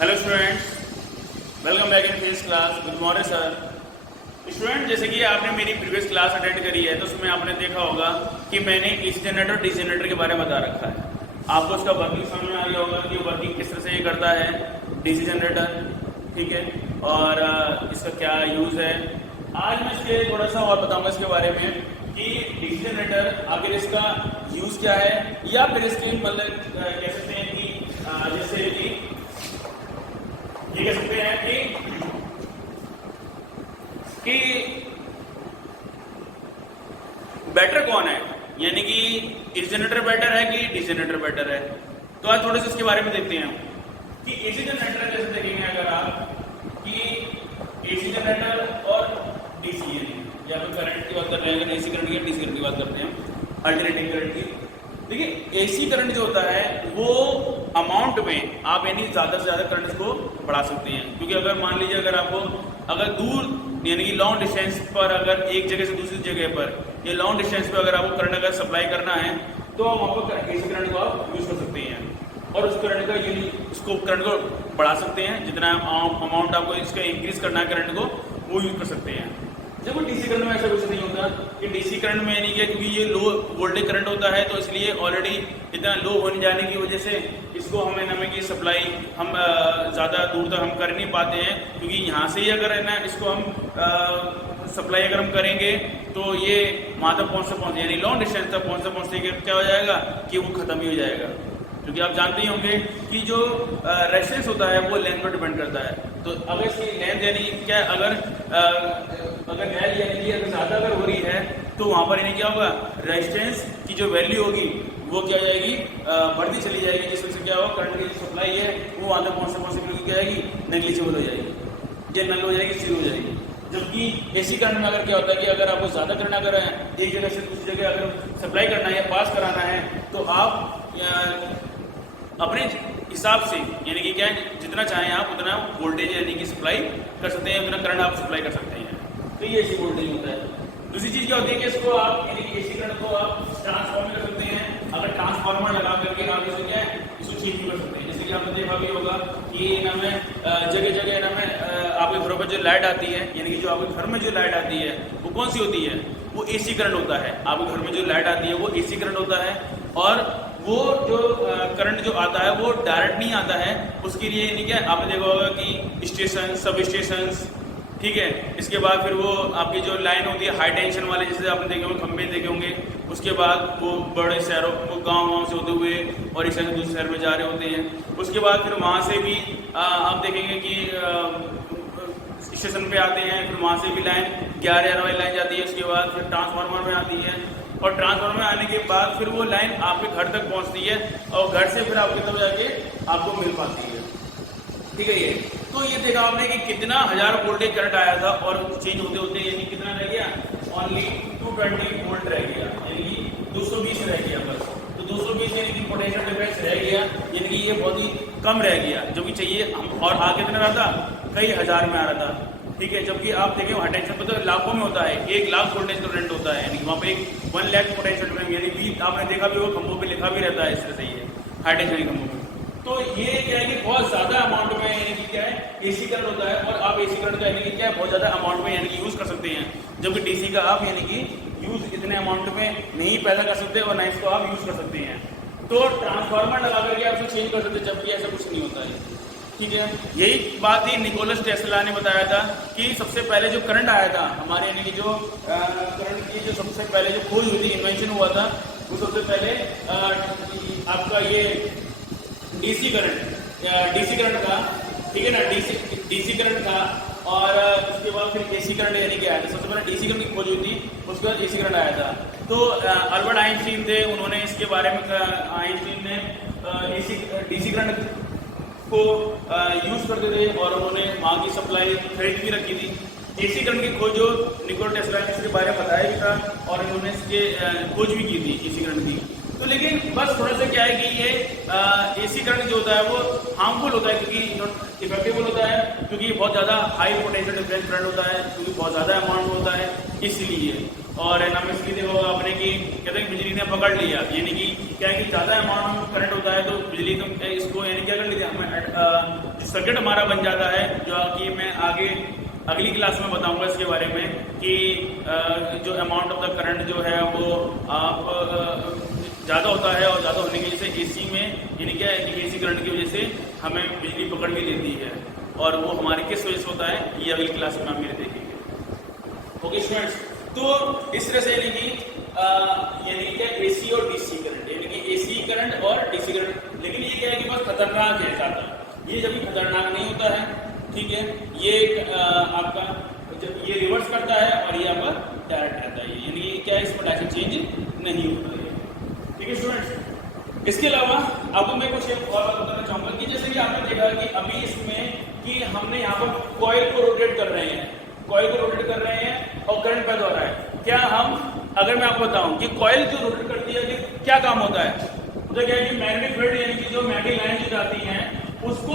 Hello students, welcome back in physics class. Good morning sir. Student, जैसे कि आपने मेरी प्रीवियस क्लास अटेंड करी है तो उसमें आपने देखा होगा कि मैंने एसी जनरेटर और डीसी जनरेटर के बारे में बता रखा है। आपको उसका वर्किंग समझ में आ गया होगा कि वर्किंग किस तरह से ये करता है डीसी जनरेटर, ठीक है, और इसका क्या यूज़ है। आज मैं इसके थोड़ा सा और बताऊंगा इसके बारे में कि डीसी जनरेटर आखिर इसका यूज़ क्या है, या फिर इसकी मतलब कह सकते हैं कि जैसे कि ये कह सकते हैं कि बेटर कौन है, यानी कि एसी जनरेटर बेटर है कि डीसी जनरेटर बेटर है। तो आज थोड़े से इसके बारे में देखते हैं कि एसी जनरेटर जैसे देखेंगे अगर आप कि एसी जनरेटर और डीसी या फिर करंट की बात कर रहे हैं, एसी करंट या डीसी करंट की बात करते हैं, अल्टरनेटिंग करंट की। देखिए, एसी करंट जो होता है वो अमाउंट में आप यानी ज़्यादा से ज़्यादा करंट को बढ़ा सकते हैं, क्योंकि अगर मान लीजिए अगर आपको अगर दूर यानी कि लॉन्ग डिस्टेंस पर अगर एक जगह से दूसरी जगह पर या लॉन्ग डिस्टेंस पर अगर आपको करंट अगर सप्लाई करना है तो आप वहाँ पर एसी करंट को आप यूज़ कर सकते हैं और उस करंट का उसको करंट को बढ़ा सकते हैं। जितना अमाउंट आपको इसका इंक्रीज करना है करंट को, वो यूज़ कर सकते हैं। जब डीसी करंट में ऐसा कुछ नहीं होता कि डीसी करंट में नहीं है, क्योंकि ये लो वोल्टेज करंट होता है तो इसलिए ऑलरेडी इतना लो होने जाने की वजह से इसको हमें की सप्लाई हम ज़्यादा दूर तक हम कर नहीं पाते हैं, क्योंकि यहाँ से ही अगर है ना इसको हम सप्लाई अगर हम करेंगे तो ये वहाँ तक पहुँचते यानी लॉन्ग डिस्टेंस तक पहुँचते क्या हो जाएगा कि वो ख़त्म ही हो जाएगा। क्योंकि आप जानते ही होंगे कि जो रेजिस्टेंस होता है वो लेंथ पर डिपेंड करता है। तो अगर इसकी लेंथ यानी क्या अगर एल यानी कि अगर ज़्यादा अगर हो रही है तो वहाँ पर यानी क्या होगा, रेजिस्टेंस की जो वैल्यू होगी वो क्या जाएगी, बढ़ती चली जाएगी, जिस वजह से क्या होगा करंट की जो सप्लाई है वो वहाँ तक पहुँचते बिल्कुल क्या जाएगी, नेग्लिजिबल हो जाएगी, या नल हो जाएगी, जीरो हो जाएगी। जबकि एसी करंट में अगर क्या होता है कि अगर आपको ज़्यादा करंट अगर एक जगह से दूसरी जगह अगर सप्लाई करना है या पास कराना है तो आप अपने हिसाब से यानी कि क्या है, जितना चाहें आप उतना वोल्टेज यानी कि सप्लाई कर सकते हैं, उतना करंट आप सप्लाई कर सकते हैं। तो ये एसी वोल्टेज होता है। दूसरी चीज़ क्या होती है कि इसको आप यानी कि एसी करंट को आप ट्रांसफॉर्म कर सकते हैं। अगर ट्रांसफार्मर लगा करके आप इसे क्या है इसको चेंज भी कर सकते हैं। जैसे कि आपने देखा भी होगा कि ना में जगह जगह ना में आपके घरों पर जो लाइट आती है, यानी कि जो आपके घर में जो लाइट आती है वो कौन सी होती है, वो एसी करंट होता है। आपके घर में जो लाइट आती है वो एसी करंट होता है, और वो जो करंट जो आता है वो डायरेक्ट नहीं आता है। उसके लिए यानी क्या आपने देखा होगा कि स्टेशन, सब स्टेशन, ठीक है, इसके बाद फिर वो आपकी जो लाइन होती है हाई टेंशन वाले, जैसे आपने देखे होंगे खंभे देखे होंगे, उसके बाद वो बड़े शहरों वो गाँव से होते हुए और एक शहर से दूसरे शहर में जा रहे होते हैं। उसके बाद फिर वहाँ से भी आप देखेंगे कि स्टेशन पे आते हैं, फिर वहाँ से भी लाइन 11 वाली लाइन जाती है, उसके बाद फिर ट्रांसफार्मर में आती है, और ट्रांसफार्मर में आने के बाद फिर वो लाइन आपके घर तक पहुंचती है और घर से फिर आपके तब जाके आपको मिल पाती है, ठीक है। ये तो ये देखा आपने कि कितना 1000 वोल्टेज करंट आया था और चेंज होते होते यानी कितना रह गया, ओनली 220 वोल्ट रह गया, यानी कि 220 रह गया बस। तो 220 यानी कि पोटेंशियल डिफरेंस रह गया, यानी कि ये बहुत ही कम रह गया जो कि चाहिए हम, और आगे कितना रहा था, कई हज़ार में आ रहा था, ठीक है। जबकि आप देखें वहाँ टेंशन पर तो लाखों में होता है, 1 लाख वोल्टेज करंट होता है, यानी कि वहाँ पे 1 लाख पोटेंशियल डिफरेंस, यानी भी आपने देखा भी वो खंभों पे लिखा भी रहता है इस तरह से ही है हाई टेंशन खंभों पे। तो ये क्या है कि बहुत ज़्यादा अमाउंट में यानी कि क्या है एसी करंट होता है, और आप एसी करंट का यानी कि क्या है बहुत ज़्यादा अमाउंट में यानी कि यूज़ कर सकते हैं, जबकि डीसी का आप यानी कि यूज़ इतने अमाउंट में नहीं पैदा कर सकते और ना इसको आप यूज़ कर सकते हैं। तो ट्रांसफार्मर लगा करके आप उसको चेंज कर सकते, जबकि ऐसा कुछ नहीं होता है, ठीक है। यही बात ही निकोलस टेस्ला ने बताया था कि सबसे पहले जो करंट आया था हमारे यानी कि जो करंट की जो सबसे पहले जो खोज हुई थी, इन्वेंशन हुआ था, वो सबसे पहले आपका ये डीसी करंट का, ठीक है ना, डीसी करंट का, और उसके बाद फिर एसी करंट यानी कि आया था। सबसे पहले डीसी करंट की खोज हुई थी, उसके बाद एसी करंट आया था। तो अल्बर्ट आइंस्टीन थे, उन्होंने इसके बारे में आइंस्टीन ने डीसी करंट को यूज़ करते थे और उन्होंने वहाँ की सप्लाई खरीद भी रखी थी। एसी करंट की खोज जो निकोलस टेस्ला ने इसके बारे में बताया भी था और इन्होंने इसके खोज भी की थी एसी करंट की। तो लेकिन बस थोड़ा सा क्या है कि ये एसी करंट जो होता है वो हार्मफुल होता है, क्योंकि इफेक्टिवल होता है, क्योंकि बहुत ज़्यादा हाई पोटेंशियल डिफरेंस करंट होता है, क्योंकि बहुत ज़्यादा अमाउंट होता है, इसीलिए। और ना में इसलिए देखो आपने कि कहते हैं बिजली ने पकड़ लिया, यानी कि क्या है कि ज़्यादा अमाउंट में करंट होता है तो बिजली तो इसको यानी क्या कर लेती है, हमें सर्किट हमारा बन जाता है, जो कि मैं आगे अगली क्लास में बताऊंगा इसके बारे में कि जो अमाउंट ऑफ द करंट जो है वो आप ज़्यादा होता है और ज़्यादा होने की वजह से एसी में यानी क्या है कि एसी करंट की वजह से हमें बिजली पकड़ के देती है, और वो हमारे किस वजह से होता है ये अगली क्लास में हम मेरे देखेंगे। ओके स्टूडेंट्स, तो इस तरह से यानी क्या एसी और डीसी करंट, यानी कि एसी करंट और डीसी करंट, लेकिन ये क्या है कि बहुत खतरनाक है ज़्यादा, ये जब भी खतरनाक नहीं होता है, ठीक है, ये आपका जब ये रिवर्स करता है और ये आपका डायरेक्ट रहता है, यानी कि क्या है इसमें डायरेक्शन चेंज नहीं होता है। ठीक है स्टूडेंट्स, इसके अलावा आपको मैं कुछ और बात बताना चाहूंगा कि जैसे कि आपने देखा कि अभी इसमें कि हमने यहाँ पर कॉइल को रोटेट कर रहे हैं, कॉइल को रोटेट कर रहे हैं और करंट पैदा हो रहा है। क्या हम, अगर मैं आपको बताऊं कि कॉइल जो रोटेट करती है कि क्या काम होता है, तो क्या है कि मैग्नेटिक फील्ड यानी कि जो मैग्नेटिक लाइन जो जाती हैं उसको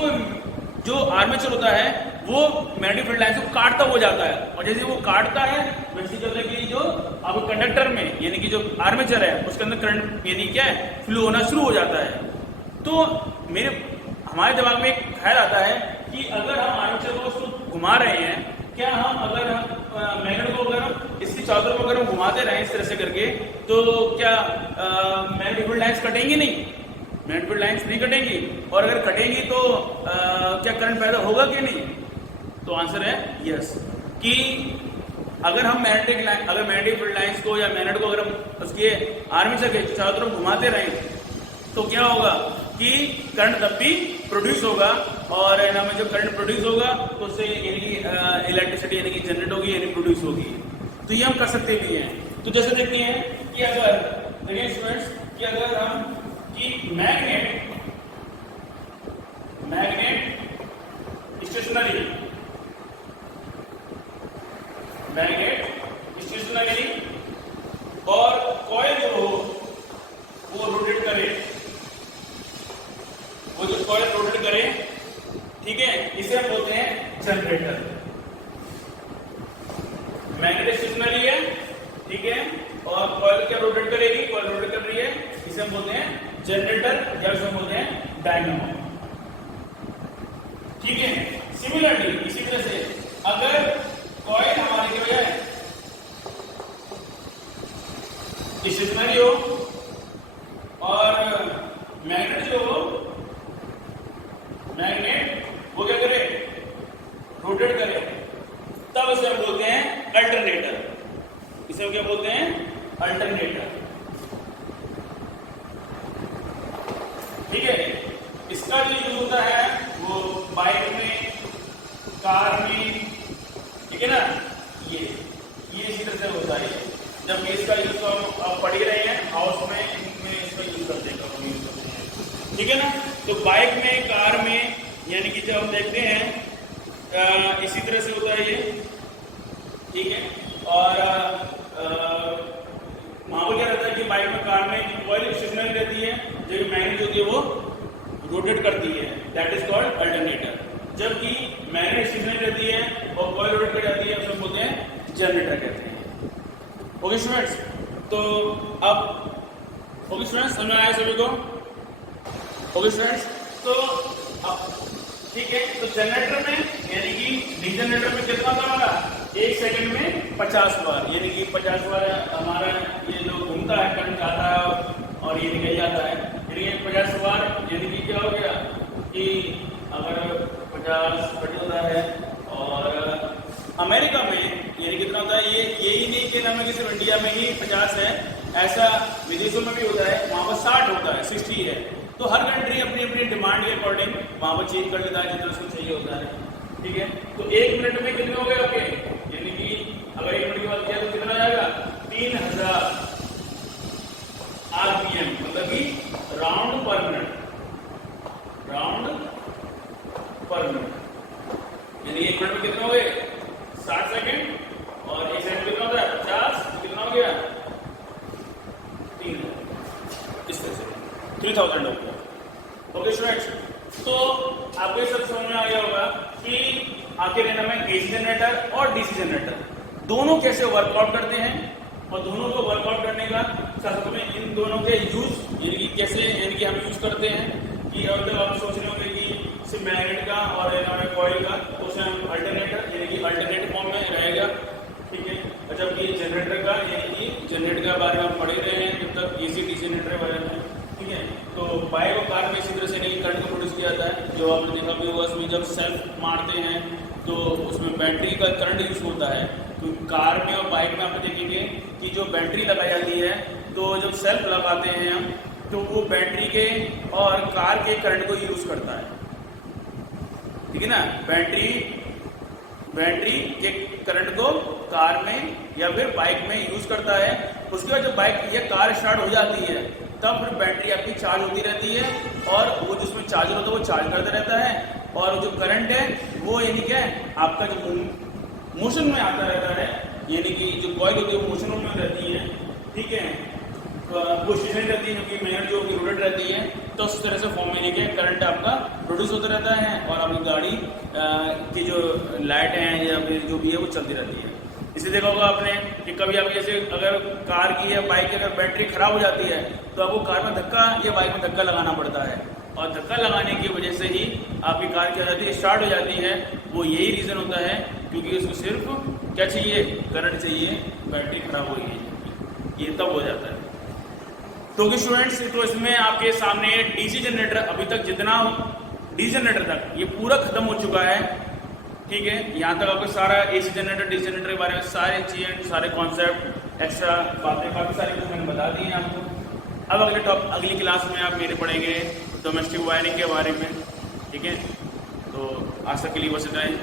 जो आर्मेचर होता है वो मैग्नेटिक फील्ड लाइन को काटता हो जाता है, और जैसे वो काटता है वैसे क्या होता है कि जो आपको कंडक्टर में यानी कि जो आर्मेचर है उसके अंदर करंट यानी क्या है फ्लो होना शुरू हो जाता है। तो हमारे दिमाग में एक ख्याल आता है कि अगर हम आर्मेचर को उसको घुमा रहे हैं, क्या हम अगर मैग्नेट को अगर इसकी चारों तरफ अगर हम घुमाते रहे इस तरह से करके, तो क्या मैग्नेटिक फील्ड लाइंस कटेंगी? नहीं, मैग्नेटिक फील्ड लाइंस नहीं कटेंगी, और अगर कटेंगी तो क्या करंट पैदा होगा कि नहीं? तो आंसर है यस, कि अगर हम मैग्नेटिक फील्ड लाइंस को या मैग्नेट को अगर हम उसके आर्मेचर के चारों तरफ घुमाते रहें तो क्या होगा कि करंट तब भी प्रोड्यूस होगा, और में जब करंट प्रोड्यूस होगा तो उससे यानी इलेक्ट्रिसिटी यानी कि जनरेट होगी यानी प्रोड्यूस होगी। तो ये हम कर सकते भी हैं। तो जैसे देखते हैं कि अगर देखिए स्टूडेंट्स कि अगर हम कि मैग्नेट स्टेशनरी और कॉइल जो हो वो रोटेट करे, वो जो कॉइल रोटेट करे, ठीक है, इसे हम बोलते हैं जनरेटर। मैग्नेट स्टेशनरी है, ठीक है, और कॉइल क्या रोटेट करेगी, कॉइल रोटेट कर रही है, इसे हम बोलते हैं जनरेटर या इसे हम बोलते हैं डायनामो। ठीक है, सिमिलरली इसी तरह से अगर कॉइल हमारे क्या है स्टेशनरी हो और मैग्नेट जो हो, मैग्नेट वो क्या करे, रोटेट करे, तब इसे हम बोलते हैं अल्टरनेटर। इसे हम क्या बोलते हैं, अल्टरनेटर। ठीक है, इसका जो यूज होता है वो बाइक में, कार में, ठीक है ना, ये इसी तरह से होता है। जब इसका यूज तो आप पढ़ ही रहे हैं हाउस में, इसका यूज करते हैं, ठीक है ना। तो बाइक में, कार में, यानी कि जब हम देखते हैं इसी तरह से होता है ये, ठीक है। और वहां पर क्या रहता है कि बाइक में, कार में कॉइल स्टेशनरी रहती है, जबकि मैग्नेट होती है वो रोटेट करती है, दैट इज कॉल्ड अल्टरनेटर। जबकि मैग्नेट स्टेशनरी रहती है और कॉइल रोटेट कर जाती है, उसको बोलते हैं जनरेटर कहते हैं। ओके स्टूडेंट्स, तो अब ओके स्टूडेंट्स समझ में आया सभी को? ओके स्टूडेंट्स, तो अब ठीक है, तो जनरेटर में यानी कि डीजनरेटर में कितना था हमारा, 1 सेकंड में 50 बार, यानी कि 50 बार हमारा ये जो घूमता है करंट जाता है और ये निकल जाता है, यानी 50 बार, यानी कि क्या हो गया कि अगर 50 घट होता है, और अमेरिका में यानी कितना होता है, ये यही नहीं कि नाम है कि सिर्फ इंडिया में ही 50 है, ऐसा विदेशों में भी होता है, वहां पर 60 होता है, 60 है। तो हर कंट्री अपनी अपनी डिमांड के अकॉर्डिंग वहां पर चेंज कर लेता है जितना उसको चाहिए होता है, ठीक है। तो 1 मिनट में कितने हो गए आपके, यानी कि अगर 1 मिनट की बात किया तो कितना जाएगा, 3000 आरपीएम, मतलब कि राउंड पर मिनट, यानी 1 मिनट में कितना हो गए 60 सेकेंड, और 1 सेकंड कितना होता है 50, कितना हो गया 3000, इस तरह से 3000 हो गया। ओके स्टूडेंट्स, तो आपको ये सब समझ में आ गया होगा कि आखिर इनमें में एसी जनरेटर और डीसी जनरेटर दोनों कैसे वर्कआउट करते हैं, और दोनों को वर्कआउट करने का साथ में इन दोनों के यूज यानी कि कैसे यानी कि हम यूज करते हैं। कि अब तक आप सोच रहे होंगे कि सिर्फ मैग्नेट का और जो आपने देखा व्यूअर्स में जब सेल्फ मारते हैं तो उसमें बैटरी का करंट यूज होता है। तो कार में और बाइक में आप देखेंगे कि जो बैटरी लगाई जाती है तो जब सेल्फ लगाते हैं हम तो वो बैटरी के और कार के करंट को यूज करता है, ठीक है ना। बैटरी के करंट को कार में या फिर बाइक में यूज करता है। उसके बाद जब बाइक या कार स्टार्ट हो जाती है तब फिर बैटरी आपकी चार्ज होती रहती है और वो जिसमें चार्जर होता है वो चार्ज करता रहता है और जो करंट है वो यानी क्या है आपका जो मोशन में आता रहता है, यानी कि जो कॉइल होती है वो मोशन में रहती है, ठीक है। वो स्टेशनरी रहती है क्योंकि मैग्नेट जो रोटेट रहती है, तो उस तरह से फॉर्म में क्या करंट आपका प्रोड्यूस होता रहता है और आपकी गाड़ी की जो लाइट है या फिर जो भी है वो चलती रहती है। इसे देखा होगा आपने कि कभी आप जैसे अगर कार की या बाइक की अगर बैटरी खराब हो जाती है तो आपको कार में धक्का या बाइक में धक्का लगाना पड़ता है और धक्का लगाने की वजह से ही आपकी कार क्या हो जाती है, स्टार्ट हो जाती है। वो यही रीज़न होता है क्योंकि उसको सिर्फ क्या चाहिए, करंट चाहिए, बैटरी खराब हो गई, ये तब हो जाता है। तो कि स्टूडेंट्स तो इसमें आपके सामने डीसी जनरेटर अभी तक जितना डीसी जनरेटर तक ये पूरा खत्म हो चुका है, ठीक है। यहाँ तक आपको सारा एसी जनरेटर डीसी जनरेटर के बारे में सारे चीज़ें सारे कॉन्सेप्ट एक्स्ट्रा बातें काफ़ी सारी कुछ मैंने बता दी हैं आपको। अब अगली क्लास में आप मेरे पढ़ेंगे डोमेस्टिक वायरिंग के बारे में, ठीक है। तो आज तक के लिए बस इतना ही।